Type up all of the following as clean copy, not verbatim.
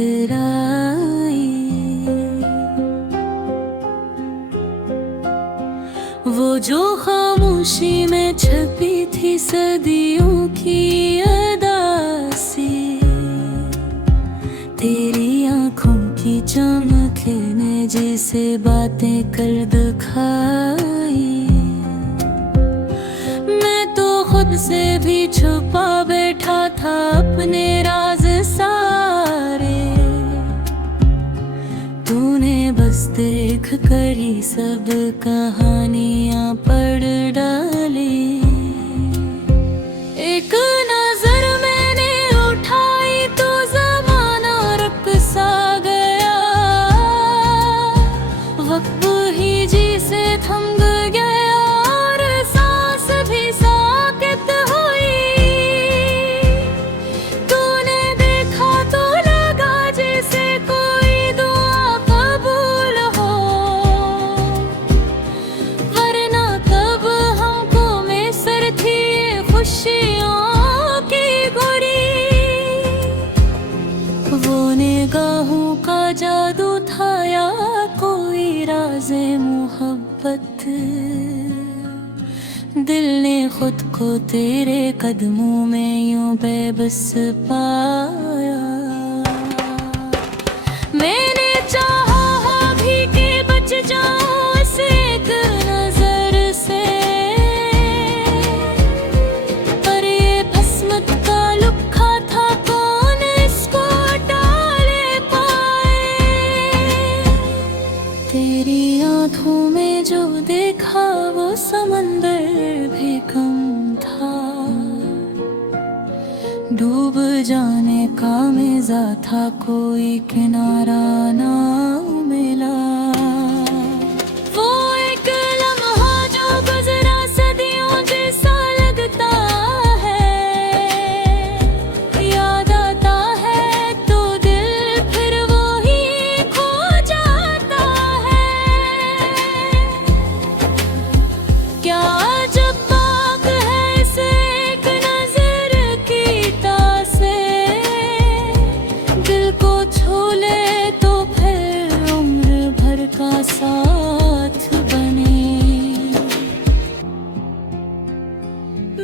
टकराई। वो जो खामोशी में छपी थी सदियों की अदासी, तेरी आंखों की चमक ने जैसे बातें कर दिखाई। मैं तो खुद से भी छुपा बैठा था अपने राज सारे, तूने बस देख कर ही सब कहानियां पढ़ डाली। एक नजर मैंने उठाई तो ज़माना रुक सा गया, वक्त ही जी से थम गया और सांस भी साकित हुई। तूने देखा तो लगा जैसे कोई दुआ कबूल हो, वरना कब हमको मैसर थी खुशियों की गुरी। वो निगाहों का जादू था या कोई राज़े मोहब्बत, दिल ने खुद को तेरे कदमों में यूं बेबस पाया। मैंने चाहा भी कि बच जाऊं इस एक नजर से, पर ये भस्म का लुक्खा था कौन इसको टाले पाए। तेरी आंखों में जो देखा वो समंदर भी कम था, डूब जाने का मज़ा था कोई किनारा ना मिला। वो एक लम्हा जो गुजरा सदियों जैसा लगता है, याद आता है तो दिल फिर वो ही खो जाता है। क्या अजब बात है इस एक नजर की तासे, दिल को छू ले तो फिर उम्र भर का साथ बने।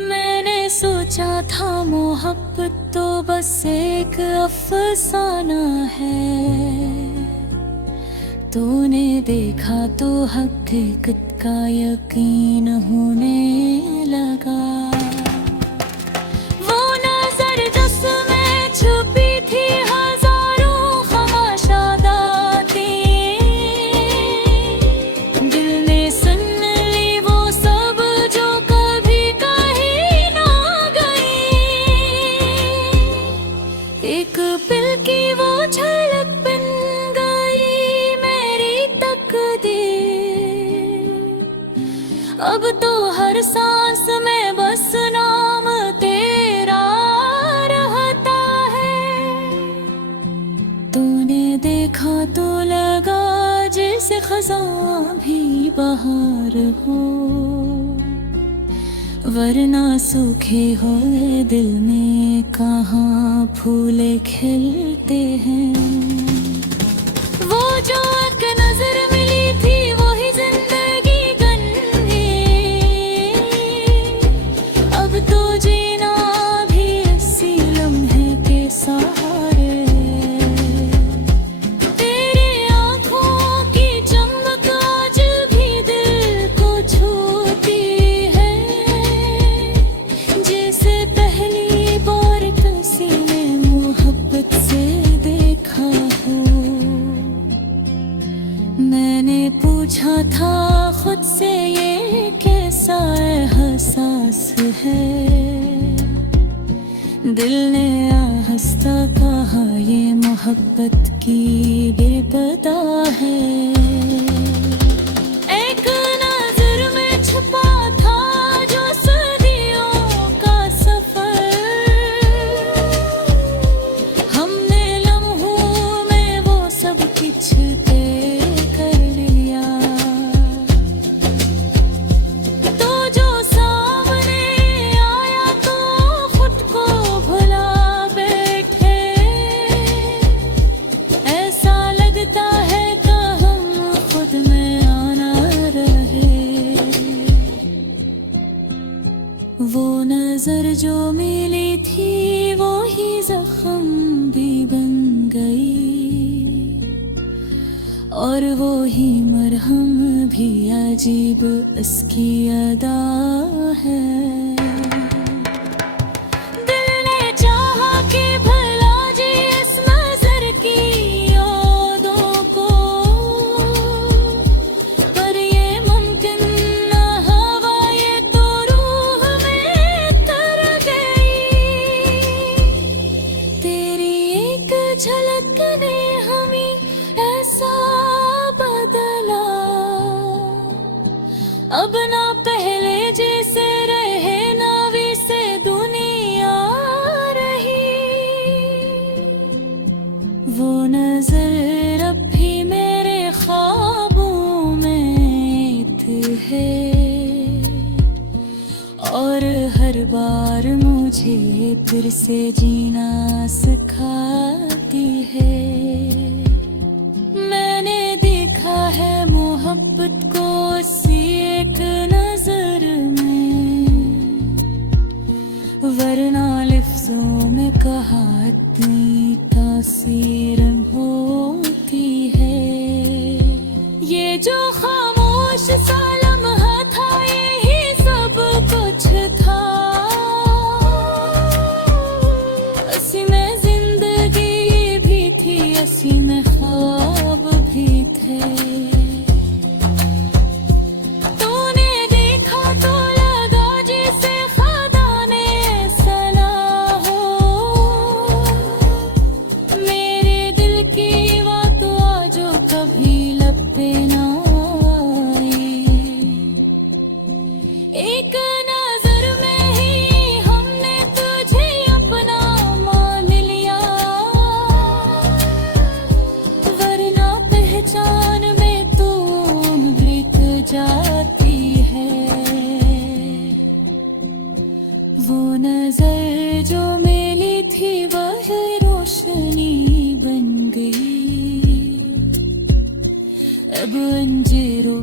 मैंने सोचा था मोहब्बत तो बस एक अफसाना है, तूने देखा तो हकीकत का यकीन होने लगा। वो नजर जिसमें छुपी थी हजारों खमाशादाती, दिल ने सुन ली वो सब जो कभी कहीं ना गई। एक पल की वो झलक बन गई मेरी तकदीर, अब तो हर सांस में बस नाम तेरा रहता है। तूने देखा तो लगा जैसे खज़ां भी बहार हो, वरना सूखे हुए दिल में कहाँ फूल खिलते हैं। वो जो एक नजर मिली थी वही जिंदगी गंदी, अब तो जीना भी इसी लम्हे के सहारे। तेरी आंखों की चमक आज भी दिल को छूती है, जैसे पहली बार किसी ने मोहब्बत से देखा हो। मैंने पूछा था खुद से ये कैसा एहसास है, दिल ने आहिस्ता कहा ये मोहब्बत की बेपता है। एक नजर में छुपा था जो सदियों का सफर, हमने लम्हों में वो सब कुछ तय कर लिया। तो जो सामने आया तो खुद को भुला बैठे, नजर जो मिली थी वो ही जख्म भी बन गई, और वो ही मरहम भी अजीब इसकी अदा है। दिल ने चाहा कि भला जी इस नजर की यादों को, पर ये मुमकिन न हुआ, ये तो रूह में तर गई। तेरी एक झलक ने हमें ऐसा बदला, अब ना पहले जैसे रहे ना वैसे दुनिया रही। वो नजर अब भी मेरे ख्वाबों में है, और हर बार मुझे फिर से जीना सिखाती है। मैंने देखा है मोहब्बत को उसी एक नजर में, वरना लफ्जों में कहा इतनी तासीर होती है। ये जो खामोश सा लम्हा था यही सब कुछ था, असी में जिंदगी भी थी, असी में ख्वाब भी थे। तूने देखा तो लगा जैसे खुदा ने सना हो, मेरे दिल की बात जो कभी लब पे ना आई। एक नजर में ही हमने तुझे अपना मान लिया, वरना पहचान में तू बीत जाती है। वो नजर जो मिली थी वह रोशनी बन गई, अब अंजीरों